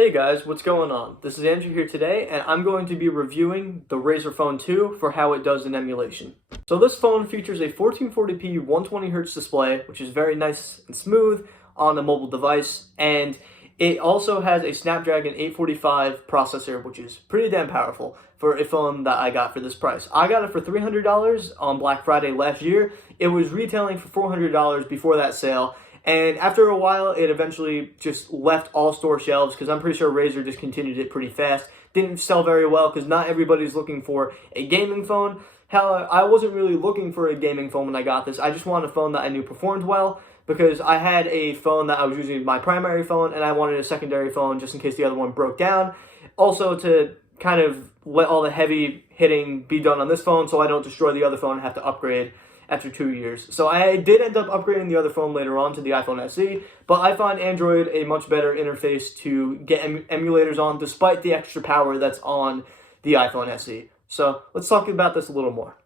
Hey guys, what's going on? This is Andrew here today, and I'm going to be reviewing the Razer Phone 2 for how it does in emulation. So this phone features a 1440p 120Hz display, which is very nice and smooth on a mobile device, and it also has a Snapdragon 845 processor, which is pretty damn powerful for a phone that I got for this price. I got it for $300 on Black Friday last year. It was retailing for $400 before that sale. And after a while, it eventually just left all store shelves because I'm pretty sure Razer discontinued it pretty fast. Didn't sell very well because not everybody's looking for a gaming phone. Hell, I wasn't really looking for a gaming phone when I got this. I just wanted a phone that I knew performed well because I had a phone that I was using as my primary phone and I wanted a secondary phone just in case the other one broke down. Also to kind of let all the heavy hitting be done on this phone so I don't destroy the other phone and have to upgrade after 2 years. So I did end up upgrading the other phone later on to the iPhone SE, but I find Android a much better interface to get emulators on despite the extra power that's on the iPhone SE. So let's talk about this a little more.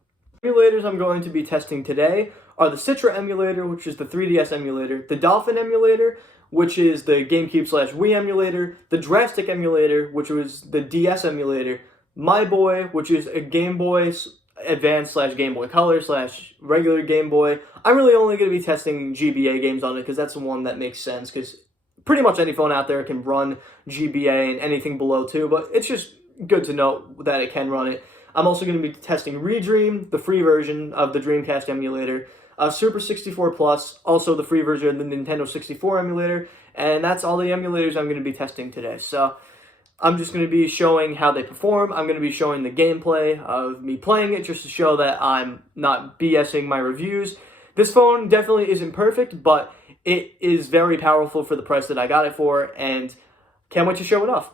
Emulators I'm going to be testing today are the Citra emulator, which is the 3DS emulator, the Dolphin emulator, which is the GameCube/Wii emulator, the Drastic emulator, which was the DS emulator, My Boy, which is a Game Boy Advance/Game Boy Color/regular Game Boy. I'm really only going to be testing GBA games on it because that's the one that makes sense because pretty much any phone out there can run GBA and anything below 2, but it's just good to know that it can run it. I'm also going to be testing Redream, the free version of the Dreamcast emulator, Super 64 Plus, also the free version of the Nintendo 64 emulator, and that's all the emulators I'm going to be testing today. So I'm just going to be showing how they perform. I'm going to be showing the gameplay of me playing it just to show that I'm not BSing my reviews. This phone definitely isn't perfect, but it is very powerful for the price that I got it for, and can't wait to show it off.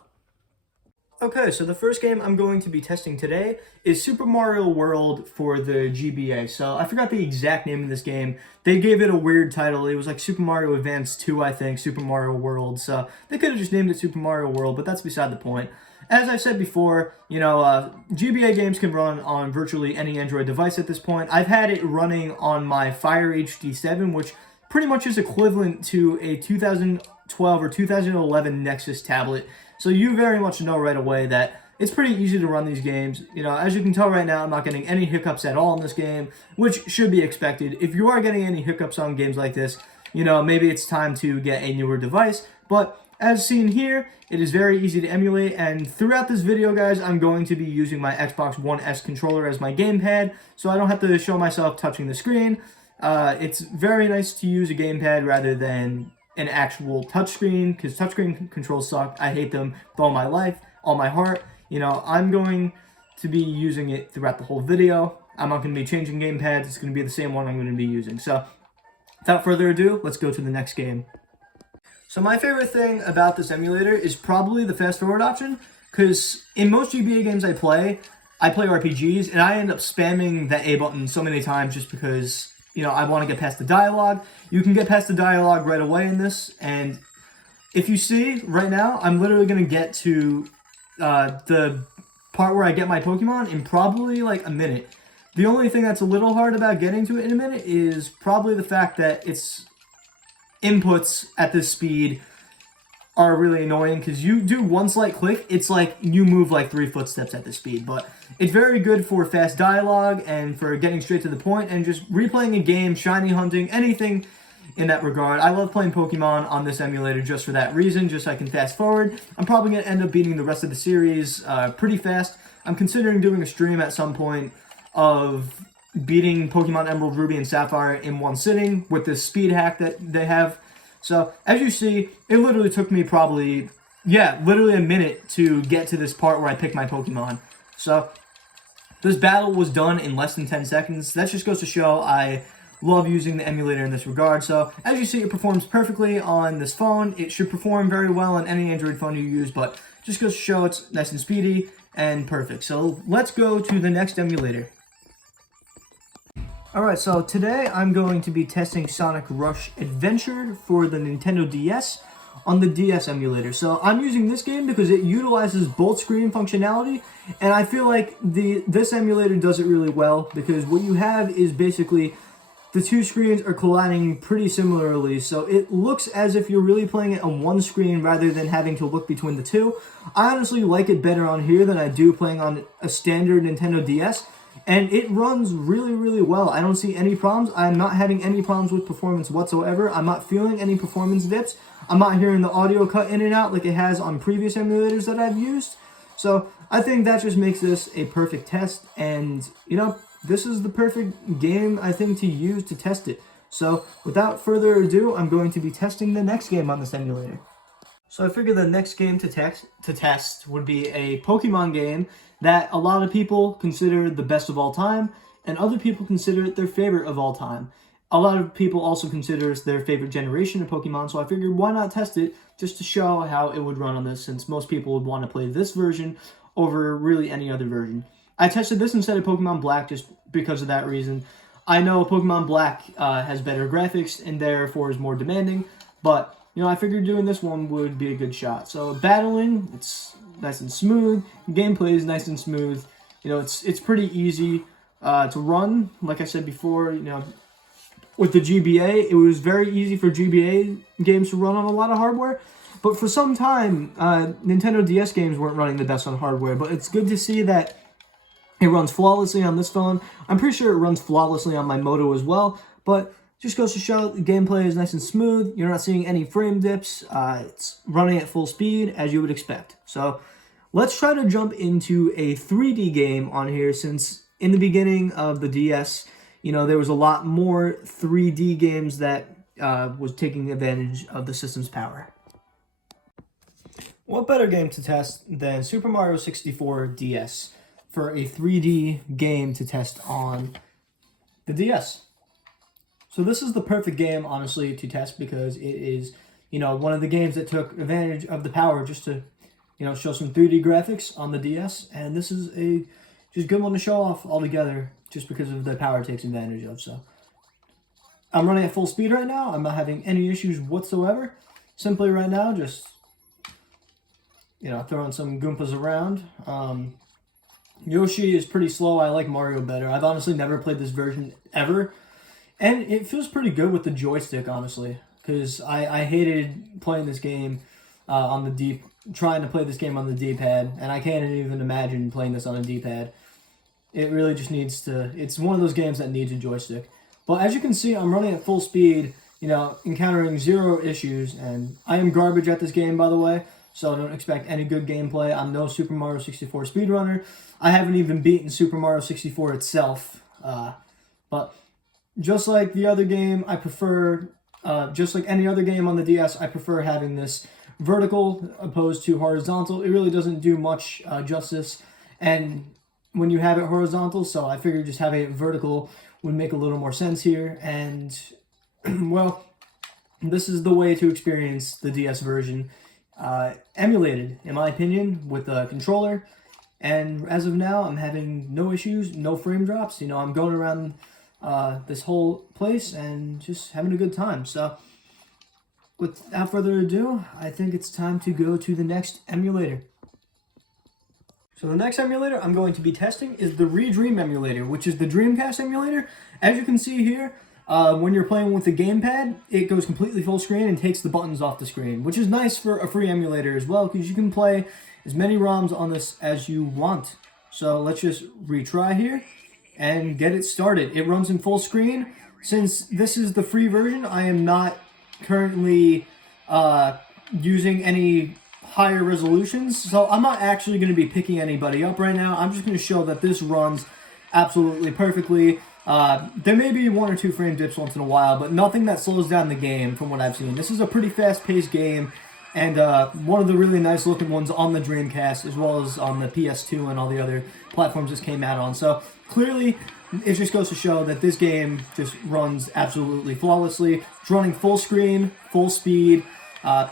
Okay, so the first game I'm going to be testing today is Super Mario World for the GBA. So I forgot the exact name of this game. They gave it a weird title. It was like Super Mario Advance 2, I think, Super Mario World. So they could have just named it Super Mario World, but that's beside the point. As I said before, GBA games can run on virtually any Android device at this point. I've had it running on my Fire HD7, which pretty much is equivalent to a 2012 or 2011 Nexus tablet. So you very much know right away that it's pretty easy to run these games. As you can tell right now, I'm not getting any hiccups at all in this game, which should be expected. If you are getting any hiccups on games like this, maybe it's time to get a newer device. But as seen here, it is very easy to emulate, and throughout this video, guys, I'm going to be using my Xbox One S controller as my gamepad, so I don't have to show myself touching the screen. It's very nice to use a gamepad rather than an actual touchscreen, because touchscreen controls suck. I hate them with all my life, all my heart. I'm going to be using it throughout the whole video. I'm not going to be changing gamepads. It's going to be the same one I'm going to be using. So without further ado, let's go to the next game. So my favorite thing about this emulator is probably the fast forward option, because in most GBA games I play RPGs, and I end up spamming the A button so many times just because I want to get past the dialogue. You can get past the dialogue right away in this, and if you see, right now, I'm literally going to get to the part where I get my Pokemon in probably like a minute. The only thing that's a little hard about getting to it in a minute is probably the fact that its inputs at this speed are really annoying, because you do one slight click, it's like you move like 3 footsteps at this speed. But it's very good for fast dialogue and for getting straight to the point and just replaying a game, shiny hunting, anything in that regard. I love playing Pokemon on this emulator just for that reason, just so I can fast forward. I'm probably going to end up beating the rest of the series pretty fast. I'm considering doing a stream at some point of beating Pokemon Emerald, Ruby, and Sapphire in one sitting with this speed hack that they have. So, as you see, it literally took me probably, literally a minute to get to this part where I pick my Pokemon. So, this battle was done in less than 10 seconds. That just goes to show I love using the emulator in this regard. So, as you see, it performs perfectly on this phone. It should perform very well on any Android phone you use, but just goes to show it's nice and speedy and perfect. So, let's go to the next emulator. Alright, so today I'm going to be testing Sonic Rush Adventure for the Nintendo DS on the DS emulator. So I'm using this game because it utilizes both screen functionality, and I feel like this emulator does it really well because what you have is basically the two screens are colliding pretty similarly, so it looks as if you're really playing it on one screen rather than having to look between the two. I honestly like it better on here than I do playing on a standard Nintendo DS, and it runs really, really well. I don't see any problems. I'm not having any problems with performance whatsoever. I'm not feeling any performance dips. I'm not hearing the audio cut in and out like it has on previous emulators that I've used. So I think that just makes this a perfect test, and you know, this is the perfect game, I think, to use to test it. So without further ado, I'm going to be testing the next game on this emulator. So I figured the next game to test would be a Pokemon game that a lot of people consider the best of all time, and other people consider it their favorite of all time. A lot of people also consider it their favorite generation of Pokemon, so I figured why not test it just to show how it would run on this, since most people would want to play this version over really any other version. I tested this instead of Pokemon Black just because of that reason. I know Pokemon Black has better graphics and therefore is more demanding, but you know, I figured doing this one would be a good shot. So battling, it's nice and smooth. Gameplay is nice and smooth. You know, it's pretty easy to run. Like I said before, you know, with the GBA, it was very easy for GBA games to run on a lot of hardware. But for some time, Nintendo DS games weren't running the best on hardware. But it's good to see that it runs flawlessly on this phone. I'm pretty sure it runs flawlessly on my Moto as well. But just goes to show the gameplay is nice and smooth. You're not seeing any frame dips. It's running at full speed, as you would expect. So let's try to jump into a 3D game on here, since in the beginning of the DS, you know, there was a lot more 3D games that was taking advantage of the system's power. What better game to test than Super Mario 64 DS for a 3D game to test on the DS? So this is the perfect game, honestly, to test, because it is, you know, one of the games that took advantage of the power just to, you know, show some 3D graphics on the DS, and this is a just good one to show off altogether, just because of the power it takes advantage of. So I'm running at full speed right now. I'm not having any issues whatsoever. Simply right now, just, you know, throwing some Goombas around. Yoshi is pretty slow. I like Mario better. I've honestly never played this version ever, and it feels pretty good with the joystick, honestly, because I hated playing this game on the trying to play this game on the D-pad, and I can't even imagine playing this on a D-pad. It really just needs to, it's one of those games that needs a joystick. But as you can see, I'm running at full speed, you know, encountering zero issues, and I am garbage at this game, by the way, so don't expect any good gameplay. I'm no Super Mario 64 speedrunner. I haven't even beaten Super Mario 64 itself, but just like the other game, I prefer, just like any other game on the DS, I prefer having this vertical opposed to horizontal. It really doesn't do much justice, and when you have it horizontal, so I figured just having it vertical would make a little more sense here, and well, this is the way to experience the DS version, emulated, in my opinion, with a controller, and as of now, I'm having no issues, no frame drops. You know, I'm going around this whole place and just having a good time. So without further ado, I think it's time to go to the next emulator. So the next emulator I'm going to be testing is the Redream emulator, which is the Dreamcast emulator. As you can see here, when you're playing with the gamepad, it goes completely full screen and takes the buttons off the screen, which is nice for a free emulator as well, because you can play as many ROMs on this as you want. So let's just retry here and get it started. It runs in full screen. Since this is the free version, I am not currently using any higher resolutions, so I'm not actually going to be picking anybody up right now. I'm just going to show that this runs absolutely perfectly. There may be one or two frame dips once in a while, but nothing that slows down the game from what I've seen. This is a pretty fast-paced game, and one of the really nice looking ones on the Dreamcast, as well as on the PS2 and all the other platforms this came out on. So clearly, it just goes to show that this game just runs absolutely flawlessly. It's running full screen, full speed,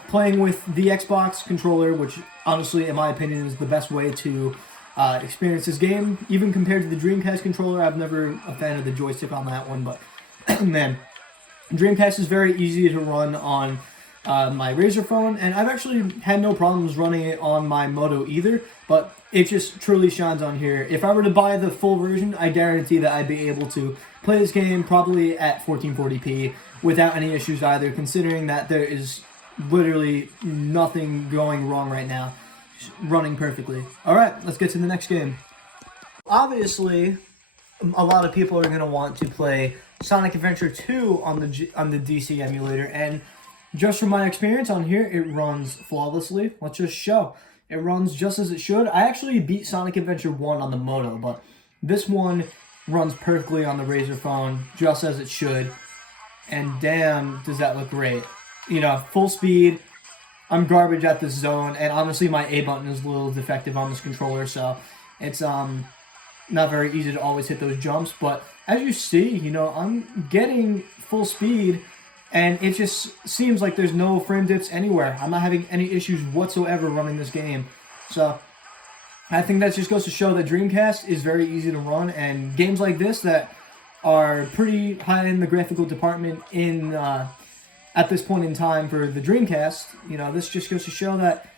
playing with the Xbox controller, which honestly, in my opinion, is the best way to experience this game. Even compared to the Dreamcast controller, I've never a fan of the joystick on that one, but man, Dreamcast is very easy to run on my Razer phone, and I've actually had no problems running it on my Moto either, but it just truly shines on here. If I were to buy the full version, I guarantee that I'd be able to play this game probably at 1440p without any issues either, considering that there is literally nothing going wrong right now. Just running perfectly. Alright, let's get to the next game. Obviously, a lot of people are going to want to play Sonic Adventure 2 on the DC emulator, and just from my experience on here, it runs flawlessly. Let's just show. It runs just as it should. I actually beat Sonic Adventure 1 on the Moto, but this one runs perfectly on the Razer phone, just as it should. And damn, does that look great. You know, full speed. I'm garbage at this zone, and honestly, my A button is a little defective on this controller, so it's not very easy to always hit those jumps. But as you see, you know, I'm getting full speed, and it just seems like there's no frame dips anywhere. I'm not having any issues whatsoever running this game. So I think that just goes to show that Dreamcast is very easy to run, and games like this that are pretty high in the graphical department in at this point in time for the Dreamcast, you know, this just goes to show that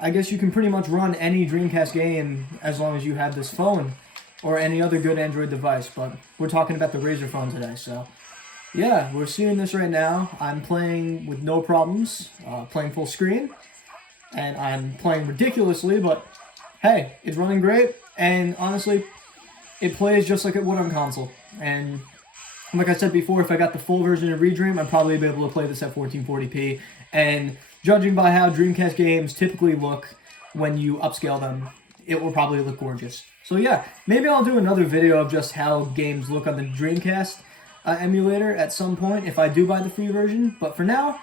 I guess you can pretty much run any Dreamcast game as long as you have this phone or any other good Android device, but we're talking about the Razer phone today, so yeah, we're seeing this right now. I'm playing with no problems, playing full screen, and I'm playing ridiculously, but hey, it's running great, and honestly, it plays just like it would on console, and like I said before, if I got the full version of Redream, I'd probably be able to play this at 1440p, and judging by how Dreamcast games typically look when you upscale them, it will probably look gorgeous. So yeah, maybe I'll do another video of just how games look on the Dreamcast emulator at some point if I do buy the free version, but for now,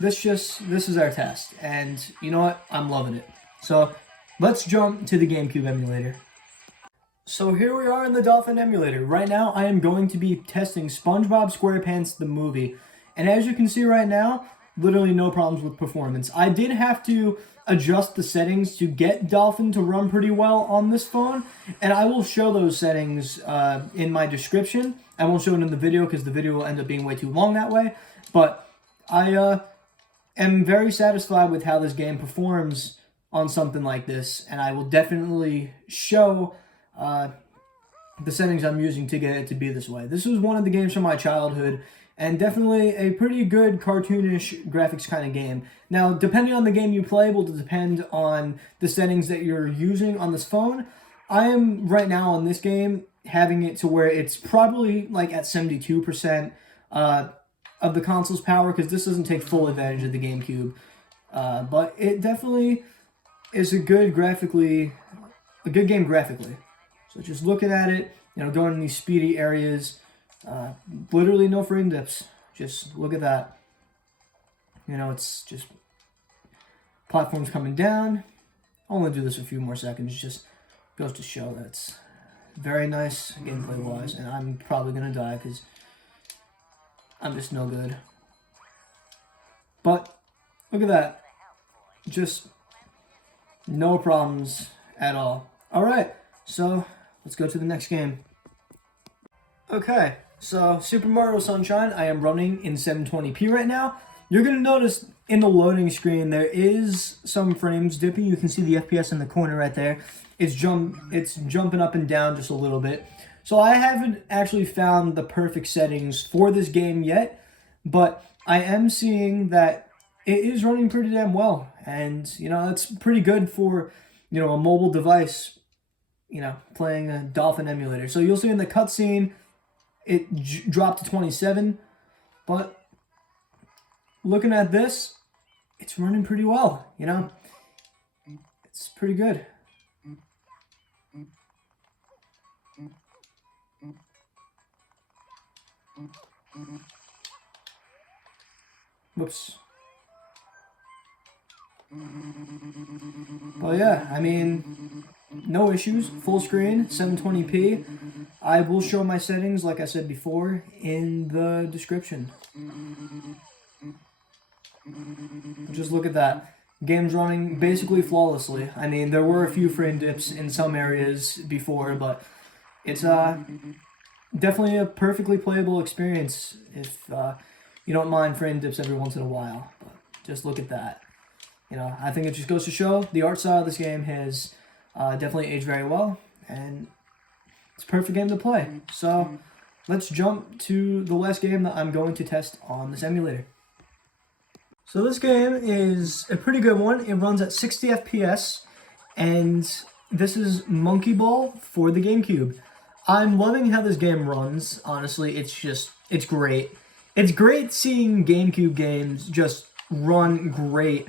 this is our test, and you know what? I'm loving it. So let's jump to the GameCube emulator. So here we are in the Dolphin emulator. Right now, I am going to be testing SpongeBob SquarePants the movie. And as you can see right now, literally no problems with performance. I did have to adjust the settings to get Dolphin to run pretty well on this phone. And I will show those settings in my description. I won't show it in the video because the video will end up being way too long that way. But I am very satisfied with how this game performs on something like this. And I will definitely show the settings I'm using to get it to be this way. This was one of the games from my childhood, and definitely a pretty good cartoonish graphics kind of game. Now, depending on the game you play will depend on the settings that you're using on this phone. I am right now on this game having it to where it's probably like at 72% of the console's power, because this doesn't take full advantage of the GameCube. But it definitely is a good game graphically. So just looking at it, you know, going in these speedy areas, literally no frame dips. Just look at that. You know, it's just platforms coming down. I'll only do this a few more seconds. Just goes to show that it's very nice gameplay-wise, and I'm probably going to die because I'm just no good. But look at that. Just no problems at all. All right, so let's go to the next game. Okay, so Super Mario Sunshine, I am running in 720p right now. You're going to notice in the loading screen there is some frames dipping. You can see the FPS in the corner right there. It's jumping up and down just a little bit. So I haven't actually found the perfect settings for this game yet, but I am seeing that it is running pretty damn well. And, you know, that's pretty good for, you know, a mobile device, you know, playing a Dolphin emulator. So you'll see in the cutscene, it dropped to 27, but looking at this, it's running pretty well, you know? It's pretty good. Whoops. Well, yeah, I mean, no issues. Full screen, 720p. I will show my settings, like I said before, in the description. Just look at that. Game's running basically flawlessly. I mean, there were a few frame dips in some areas before, but it's definitely a perfectly playable experience if you don't mind frame dips every once in a while. But Just look at that. You know, I think it just goes to show the art style of this game has definitely aged very well, and it's a perfect game to play. So let's jump to the last game that I'm going to test on this emulator. So this game is a pretty good one. It runs at 60 FPS, and this is Monkey Ball for the GameCube. I'm loving how this game runs, honestly. It's great. It's great seeing GameCube games just run great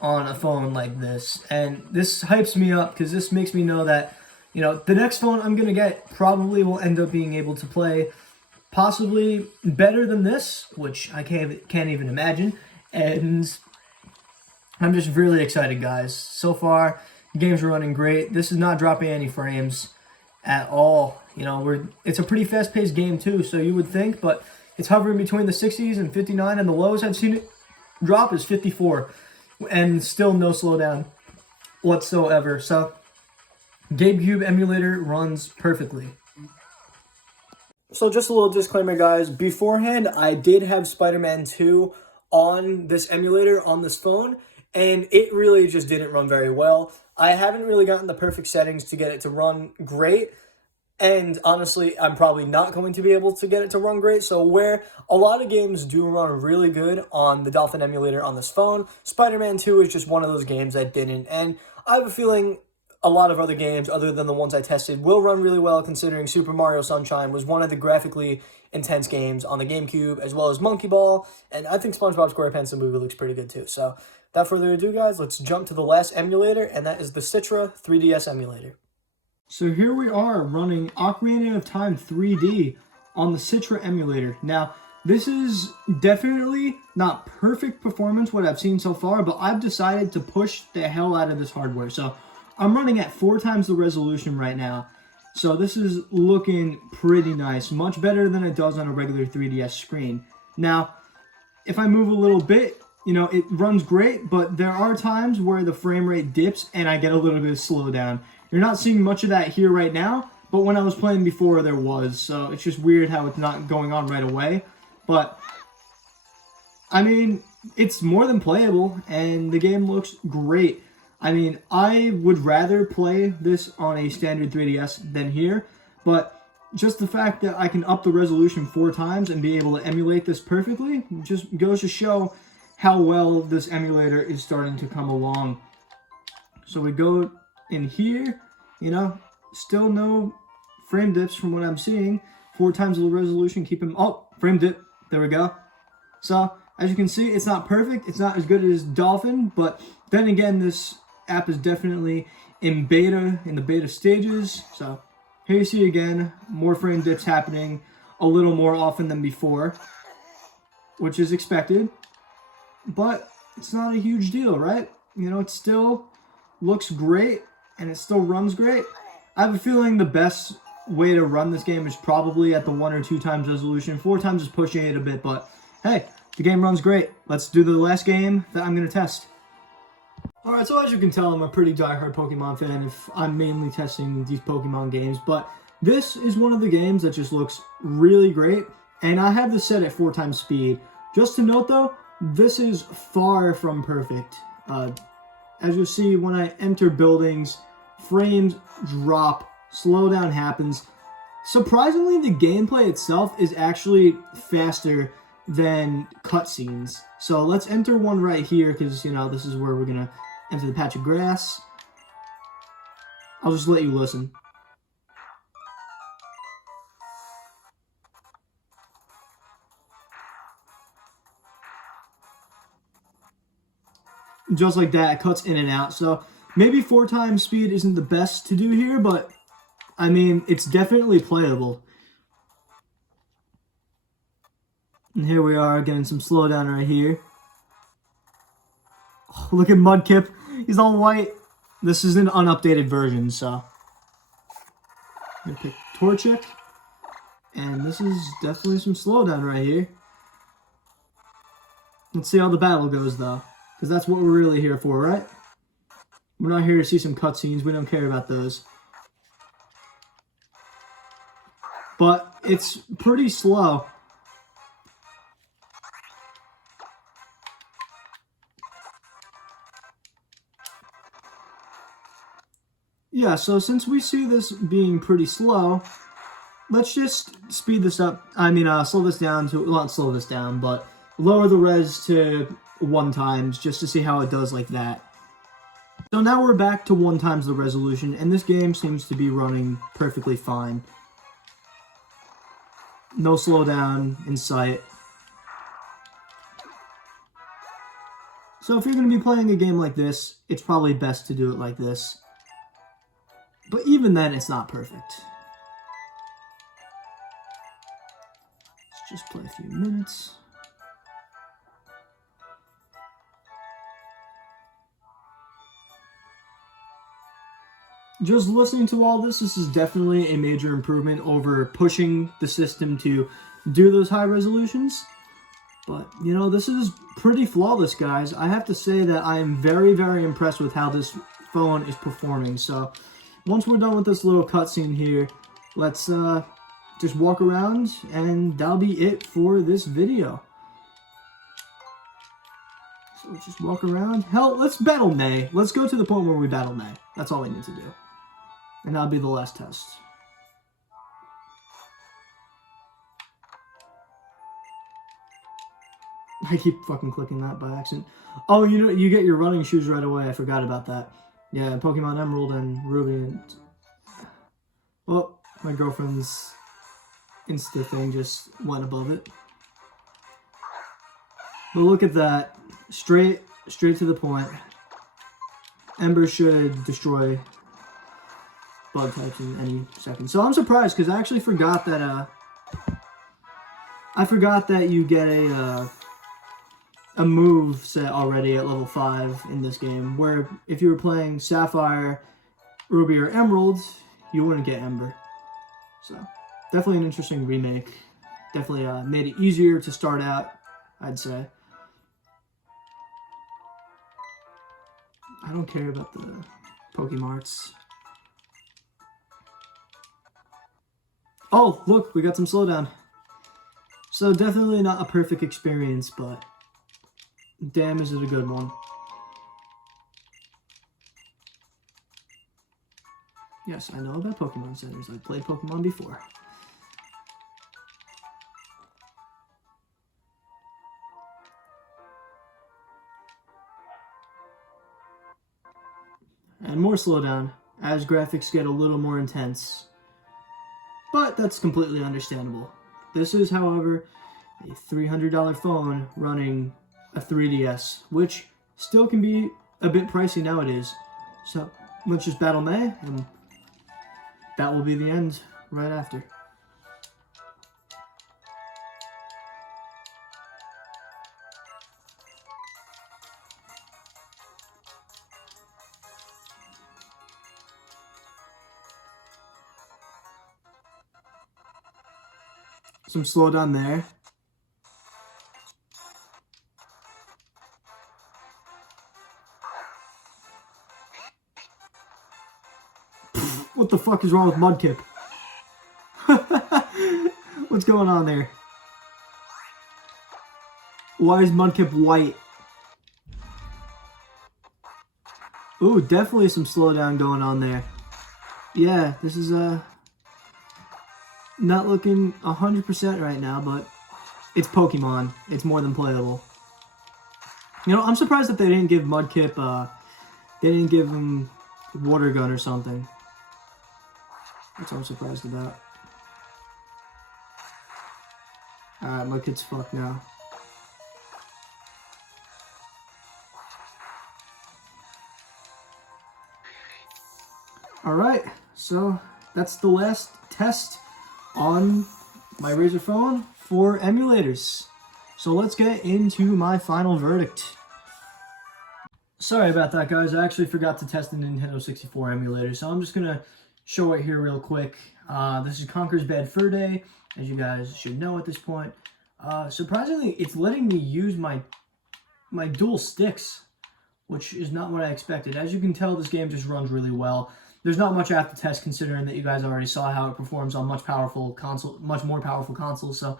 on a phone like this. And this hypes me up because this makes me know that, you know, the next phone I'm going to get probably will end up being able to play possibly better than this, which I can't even imagine. And I'm just really excited, guys. So far, the games are running great. This is not dropping any frames at all. You know, it's a pretty fast-paced game too, so you would think, but it's hovering between the 60s and 59, and the lowest I've seen it drop is 54, and still no slowdown whatsoever. So, GameCube emulator runs perfectly. So just a little disclaimer, guys. Beforehand, I did have Spider-Man 2 on this emulator, on this phone, and it really just didn't run very well. I haven't really gotten the perfect settings to get it to run great, and honestly, I'm probably not going to be able to get it to run great. So where a lot of games do run really good on the Dolphin emulator on this phone, Spider-Man 2 is just one of those games that didn't, and I have a feeling a lot of other games, other than the ones I tested, will run really well, considering Super Mario Sunshine was one of the graphically intense games on the GameCube, as well as Monkey Ball, and I think SpongeBob SquarePants the movie looks pretty good too. So, without further ado, guys, let's jump to the last emulator, and that is the Citra 3DS emulator. So here we are running Ocarina of Time 3D on the Citra emulator. Now, this is definitely not perfect performance, what I've seen so far, but I've decided to push the hell out of this hardware. So, I'm running at 4 times the resolution right now, so this is looking pretty nice, much better than it does on a regular 3DS screen. Now, if I move a little bit, you know, it runs great, but there are times where the frame rate dips and I get a little bit of slowdown. You're not seeing much of that here right now, but when I was playing before, there was, so it's just weird how it's not going on right away. But, I mean, it's more than playable, and the game looks great. I mean, I would rather play this on a standard 3DS than here, but just the fact that I can up the resolution 4 times and be able to emulate this perfectly just goes to show how well this emulator is starting to come along. So we go in here, you know, still no frame dips from what I'm seeing. 4 times the resolution, keep them, oh, frame dip, there we go. So, as you can see, it's not perfect, it's not as good as Dolphin, but then again, this app is definitely in beta, in the beta stages. So here you see again, more frame dips happening a little more often than before, which is expected, but it's not a huge deal, right? You know, it still looks great and it still runs great. I have a feeling the best way to run this game is probably at the 1 or 2 times resolution. 4 times is pushing it a bit, but hey, the game runs great. Let's do the last game that I'm going to test. Alright, so as you can tell, I'm a pretty diehard Pokemon fan if I'm mainly testing these Pokemon games, but this is one of the games that just looks really great, and I have this set at 4 times speed. Just to note though, this is far from perfect. As you see, when I enter buildings, frames drop, slowdown happens. Surprisingly, the gameplay itself is actually faster than cutscenes. So let's enter one right here, because, you know, this is where we're going to enter the patch of grass. I'll just let you listen. Just like that, it cuts in and out. So maybe 4 times speed isn't the best to do here, but I mean, it's definitely playable. And here we are getting some slowdown right here. Oh, look at Mudkip. He's all white. This is an unupdated version, so. I'm going to pick Torchic. And this is definitely some slowdown right here. Let's see how the battle goes, though. Because that's what we're really here for, right? We're not here to see some cutscenes. We don't care about those. But it's pretty slow. Yeah, so since we see this being pretty slow, let's just speed this up. I mean, slow this down to, not slow this down, but lower the res to 1 times just to see how it does like that. So now we're back to 1 times the resolution, and this game seems to be running perfectly fine. No slowdown in sight. So if you're going to be playing a game like this, it's probably best to do it like this. But even then, it's not perfect. Let's just play a few minutes. Just listening to all this is definitely a major improvement over pushing the system to do those high resolutions. But, you know, this is pretty flawless, guys. I have to say that I am very, very impressed with how this phone is performing. So, once we're done with this little cutscene here, let's just walk around, and that'll be it for this video. So let's just walk around. Hell, let's battle May. Let's go to the point where we battle May. That's all we need to do. And that'll be the last test. I keep fucking clicking that by accident. Oh, you know, you get your running shoes right away. I forgot about that. Yeah, Pokemon Emerald and Ruby and... Well, my girlfriend's Insta thing just went above it. But look at that. Straight to the point. Ember should destroy bug types in any second. So I'm surprised because I actually forgot that you get a move set already at level 5 in this game, where if you were playing Sapphire, Ruby, or Emerald, you wouldn't get Ember. So definitely an interesting remake. Definitely made it easier to start out, I'd say. I don't care about the Pokemarts. Oh, look, we got some slowdown. So definitely not a perfect experience, but damn, is it a good one. Yes, I know about Pokemon Centers. I've played Pokemon before. And more slowdown as graphics get a little more intense. But that's completely understandable. This is, however, a $300 phone running a 3DS, which still can be a bit pricey nowadays. So let's just battle May, and that will be the end right after. Some slowdown there. What the fuck is wrong with Mudkip? What's going on there? Why is Mudkip white? Ooh, definitely some slowdown going on there. Yeah, this is not looking 100% right now, but it's Pokemon. It's more than playable. You know, I'm surprised that they didn't give Mudkip, they didn't give him Water Gun or something. That's what I'm surprised about. Alright, Mudkip's fucked now. Alright, so that's the last test on my Razer phone for emulators. So let's get into my final verdict. Sorry about that, guys. I actually forgot to test the Nintendo 64 emulator, so I'm just going to show it here real quick. This is Conker's Bad Fur Day, as you guys should know at this point. Surprisingly, it's letting me use my dual sticks, which is not what I expected. As you can tell, this game just runs really well. There's not much I have to test, considering that you guys already saw how it performs on much more powerful consoles. So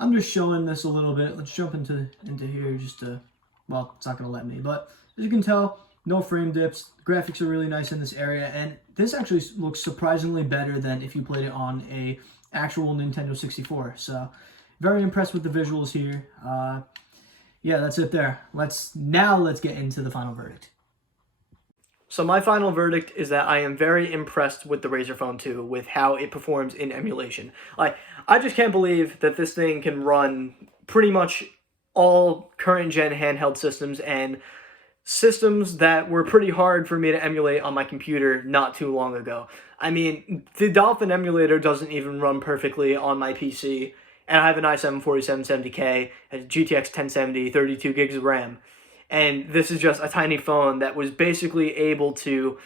I'm just showing this a little bit. Let's jump into here just to, well, it's not going to let me. But as you can tell, no frame dips. Graphics are really nice in this area, and this actually looks surprisingly better than if you played it on a actual Nintendo 64. So very impressed with the visuals here. Yeah, that's it there. Let's get into the final verdict. So my final verdict is that I am very impressed with the Razer Phone 2, with how it performs in emulation. Like, I just can't believe that this thing can run pretty much all current gen handheld systems and systems that were pretty hard for me to emulate on my computer not too long ago. I mean, the Dolphin emulator doesn't even run perfectly on my PC, and I have an i7 4770K, a GTX 1070, 32 gigs of RAM. And this is just a tiny phone that was basically able to,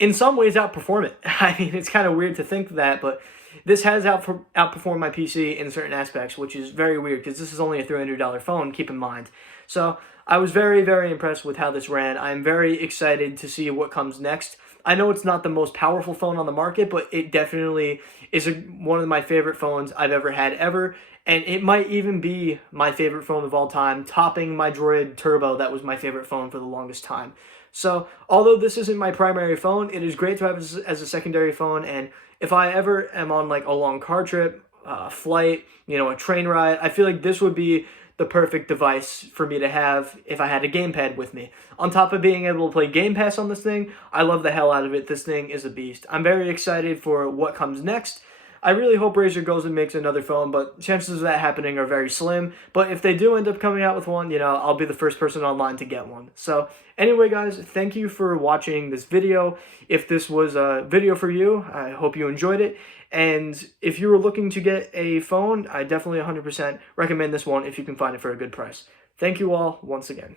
in some ways, outperform it. I mean, it's kind of weird to think that, but this has outperformed my PC in certain aspects, which is very weird because this is only a $300 phone, keep in mind. So I was very, very impressed with how this ran. I'm very excited to see what comes next. I know it's not the most powerful phone on the market, but it definitely is one of my favorite phones I've ever had ever. And it might even be my favorite phone of all time, topping my Droid Turbo that was my favorite phone for the longest time. So, although this isn't my primary phone, it is great to have as a secondary phone, and if I ever am on like a long car trip, a flight, a train ride, I feel like this would be the perfect device for me to have if I had a gamepad with me. On top of being able to play Game Pass on this thing, I love the hell out of it. This thing is a beast. I'm very excited for what comes next. I really hope Razer goes and makes another phone, but chances of that happening are very slim. But if they do end up coming out with one, I'll be the first person online to get one. So anyway, guys, thank you for watching this video. If this was a video for you, I hope you enjoyed it. And if you were looking to get a phone, I definitely 100% recommend this one if you can find it for a good price. Thank you all once again.